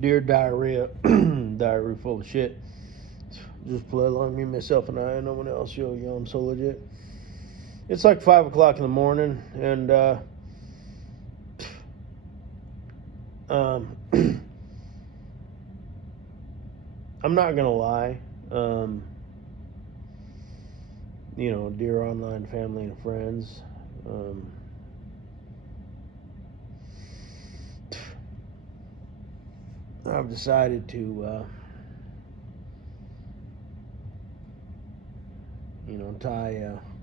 Dear diarrhea, diarrhea full of shit. Just play along, me, myself, and I, and no one else. Yo, I'm so legit. It's like 5 o'clock in the morning, and um, I'm not gonna lie. Dear online family and friends. Um, I've decided to,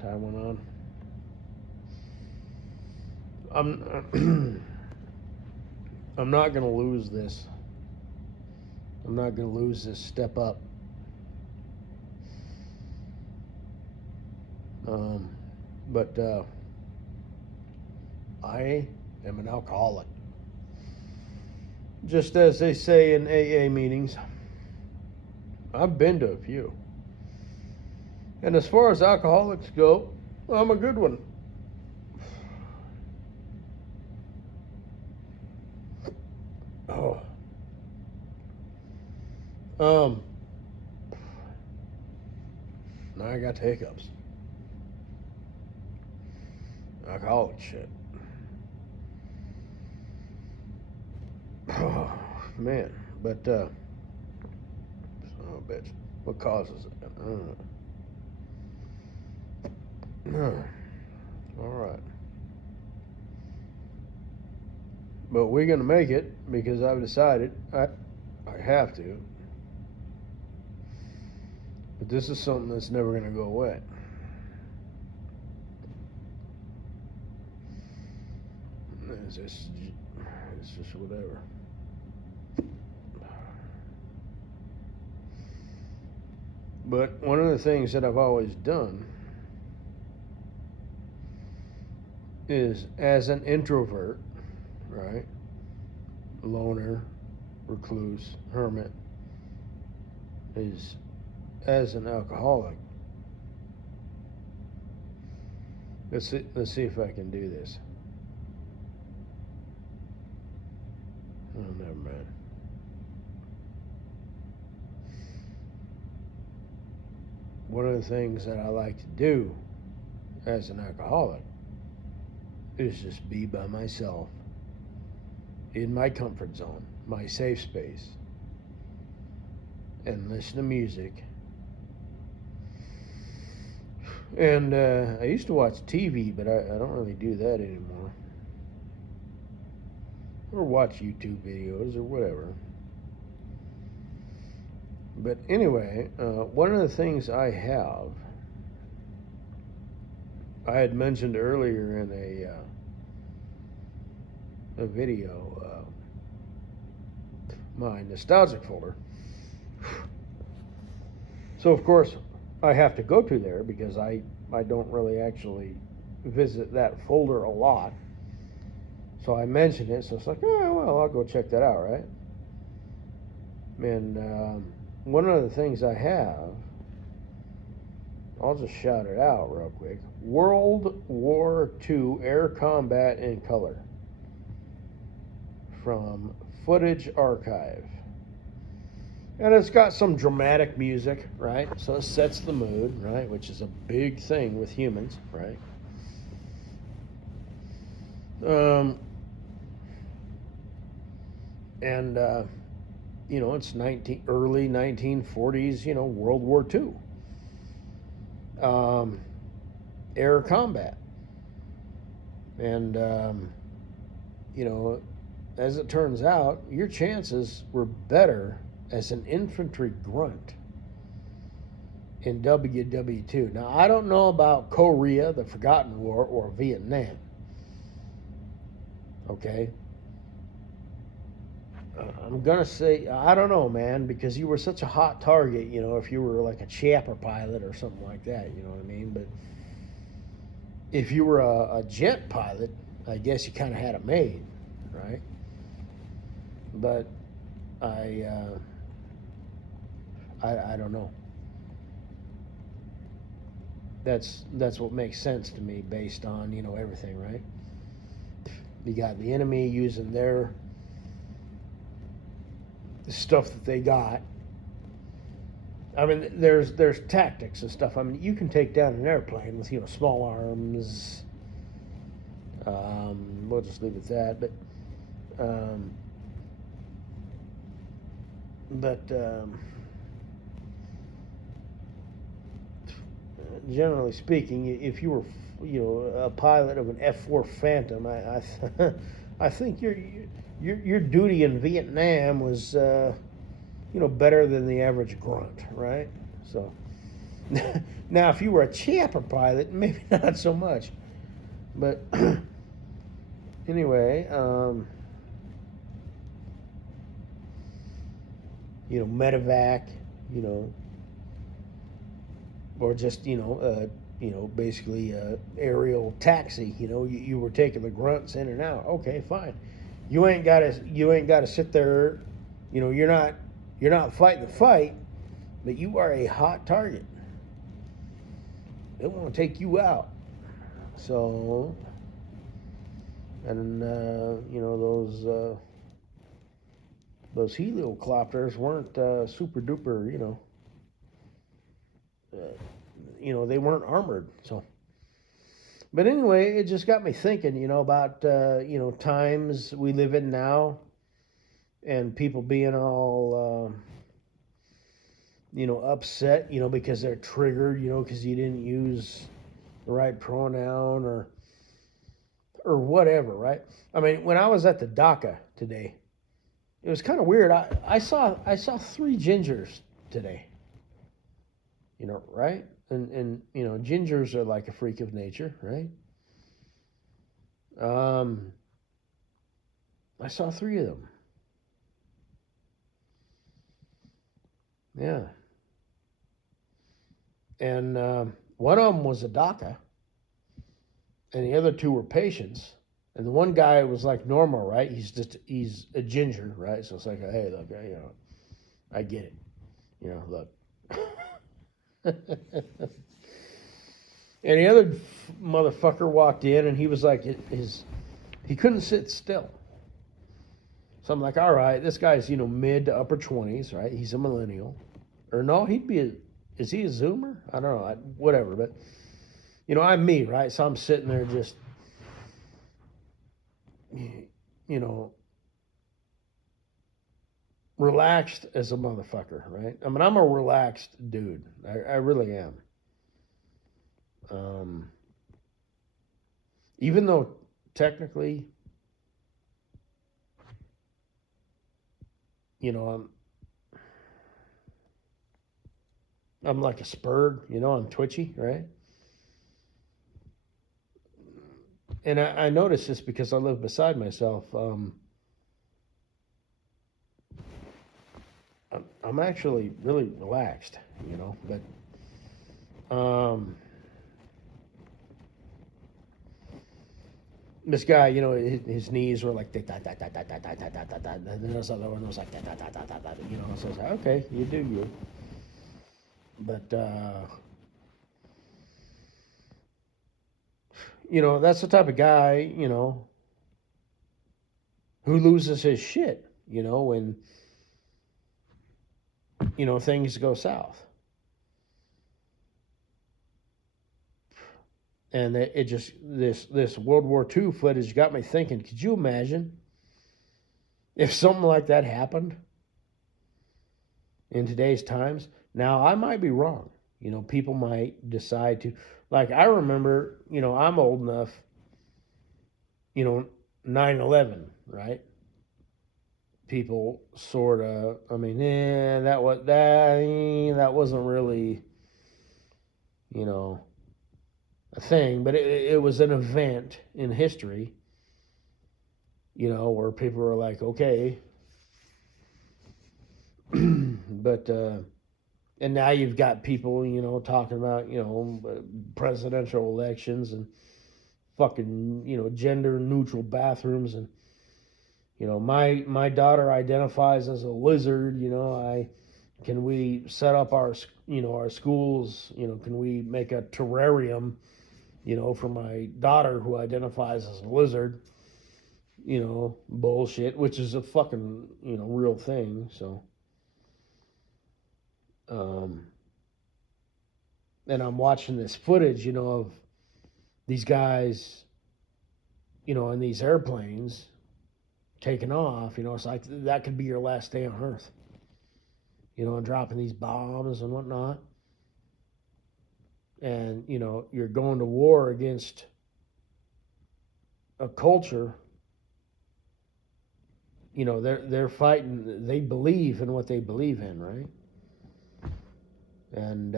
tie one on. I'm I'm not gonna lose this. I'm not gonna lose this step up. Um, but I am an alcoholic. Just as they say in AA meetings, I've been to a few. And as far as alcoholics go, I'm a good one. Oh. Um, now I got the hiccups. Alcoholic shit. Oh, man. But, son of a bitch. What causes it? I don't know. All right. But we're going to make it because I've decided I have to. But this is something that's never going to go away. It's just whatever. But one of the things that I've always done is, as an introvert, right? Loner, recluse, hermit, is as an alcoholic. Let's see if I can do this. Oh, never mind. One of the things that I like to do as an alcoholic is just be by myself in my comfort zone, my safe space, and listen to music. And I used to watch TV, but I don't really do that anymore. Or watch YouTube videos or whatever. But anyway, one of the things I had mentioned earlier in a video, my nostalgic folder. So of course I have to go to there because I don't really actually visit that folder a lot. So I mentioned it, so it's like, oh, well, I'll go check that out, right? And one of the things I have, I'll just shout it out real quick: World War II Air Combat in Color from Footage Archive. And it's got some dramatic music, right? So it sets the mood, right? Which is a big thing with humans, right? And it's early 1940s, World War II. Air combat. And, as it turns out, your chances were better as an infantry grunt in WW2. Now, I don't know about Korea, the Forgotten War, or Vietnam. Okay? I'm going to say, I don't know, man, because you were such a hot target, if you were like a chopper pilot or something like that, you know what I mean? But if you were a jet pilot, I guess you kind of had it made, right? But I don't know. That's what makes sense to me based on, everything, right? You got the enemy using their stuff that they got. I mean, there's tactics and stuff. I mean, you can take down an airplane with small arms. We'll just leave it at that. But generally speaking, if you were a pilot of an F-4 Phantom, I think your duty in Vietnam was better than the average grunt, right? So now if you were a chopper pilot, maybe not so much, but anyway, medevac, or just basically aerial taxi. You were taking the grunts in and out. Okay, fine. You ain't gotta sit there. You're not fighting the fight, but you are a hot target. They want to take you out. So, and those heliocopters weren't super duper. They weren't armored. So, but anyway, it just got me thinking, about times we live in now, and people being all upset, because they're triggered, because you didn't use the right pronoun or whatever, right? I mean, when I was at the DACA today, it was kind of weird. I saw 3 gingers today. Right? And gingers are like a freak of nature, right? I saw 3 of them. Yeah. And one of them was a DACA, and the other 2 were patients. And the one guy was like normal, right? He's a ginger, right? So it's like, hey, look, I get it. Look. And the other motherfucker walked in, and he was like, he couldn't sit still. So I'm like, all right, this guy's mid to upper 20s, right? He's a millennial, or no, is he a Zoomer? I don't know, whatever. But I'm me, right? So I'm sitting there just, relaxed as a motherfucker, right? I mean, I'm a relaxed dude. I really am. Even though technically, I'm like a spurg, I'm twitchy, right? And I notice this because I live beside myself. I'm actually really relaxed, but this guy, his knees were like, and then this other one was like, so I was like, okay, you do you. But, that's the type of guy, who loses his shit, when, things go south. And it just, this World War II footage got me thinking, could you imagine if something like that happened in today's times? Now, I might be wrong. People might decide to, like, I remember, I'm old enough, 9/11, right? People sort of, I mean, that wasn't really, a thing, but it was an event in history, where people were like, okay, but and now you've got people, talking about, presidential elections and fucking, gender neutral bathrooms. And, my daughter identifies as a lizard, can we set up our schools, can we make a terrarium, for my daughter who identifies as a lizard, bullshit, which is a fucking, real thing. So, um, and I'm watching this footage, of these guys, in these airplanes taking off. It's like that could be your last day on Earth, and dropping these bombs and whatnot. And, you're going to war against a culture. They're fighting. They believe in what they believe in, right? And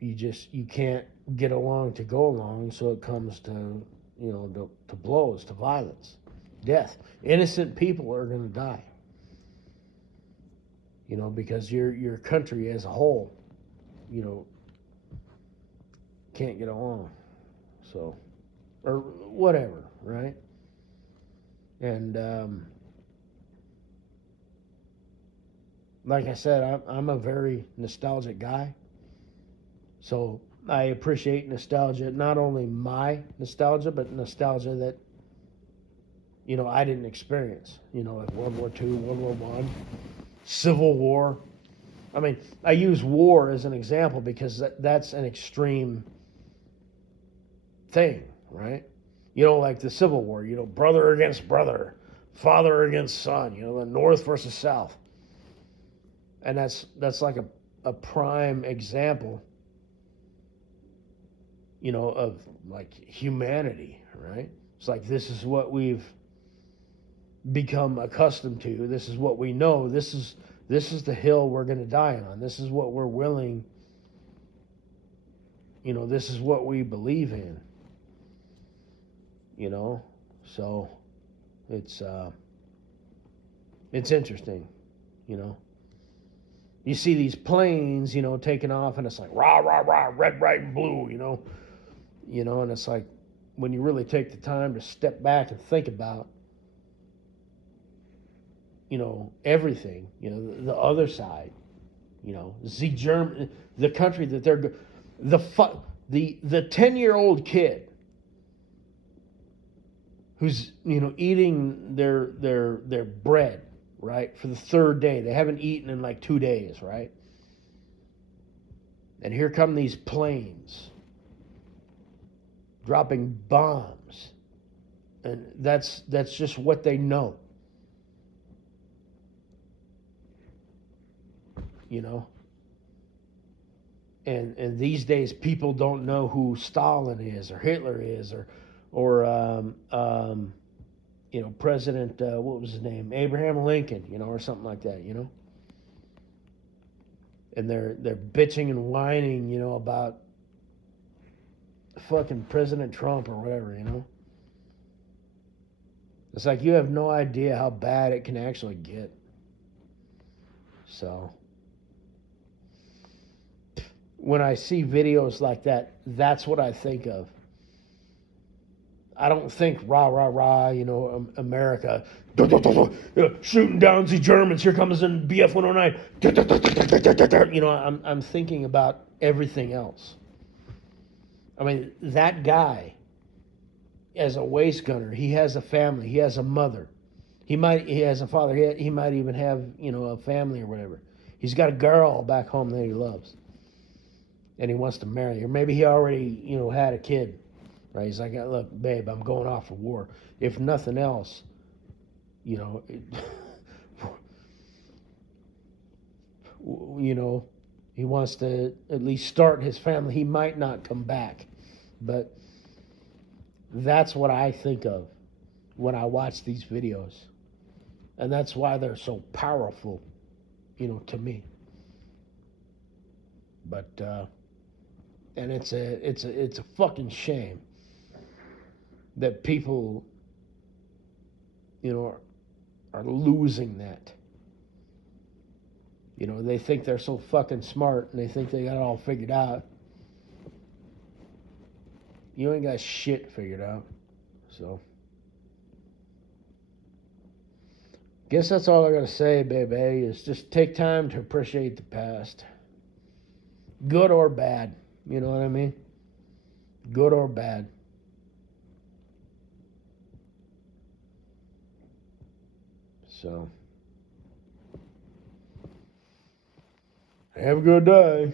you can't get along to go along, so it comes to to blows, to violence, death. Innocent people are going to die. Because your country as a whole, can't get along. So, or whatever, right? And like I said, I'm a very nostalgic guy. So I appreciate nostalgia, not only my nostalgia, but nostalgia that, I didn't experience. Like World War II, World War One, Civil War. I mean, I use war as an example because that's an extreme thing, right? Like the Civil War, brother against brother, father against son, the North versus South. And that's like a prime example, of like humanity, right? It's like this is what we've become accustomed to. This is what we know. This is the hill we're going to die on. This is what we're willing. This is what we believe in. So it's interesting. You see these planes, taking off, and it's like rah rah rah, red, white, and blue. And it's like when you really take the time to step back and think about, everything, the other side, the country that they're, the 10-year-old kid who's, eating their bread, right, for the third day. They haven't eaten in like 2 days, right? And here come these planes dropping bombs. And that's just what they know. And these days people don't know who Stalin is or Hitler is or President what was his name, Abraham Lincoln, or something like that, and they're bitching and whining, about fucking President Trump or whatever, It's like you have no idea how bad it can actually get. So when I see videos like that, that's what I think of. I don't think rah, rah, rah, America, shooting down the Germans, here comes in BF 109. I'm thinking about everything else. I mean, that guy, as a waist gunner, he has a family, he has a mother. He has a father, he might even have, a family or whatever. He's got a girl back home that he loves. And he wants to marry her. Maybe he already, had a kid. Right? He's like, look, babe, I'm going off for war. If nothing else, he wants to at least start his family. He might not come back, but that's what I think of when I watch these videos, and that's why they're so powerful, to me. But and it's a fucking shame that people, are losing that. They think they're so fucking smart and they think they got it all figured out. You ain't got shit figured out. So, guess that's all I gotta say, baby, is just take time to appreciate the past. Good or bad. You know what I mean? Good or bad. So, have a good day.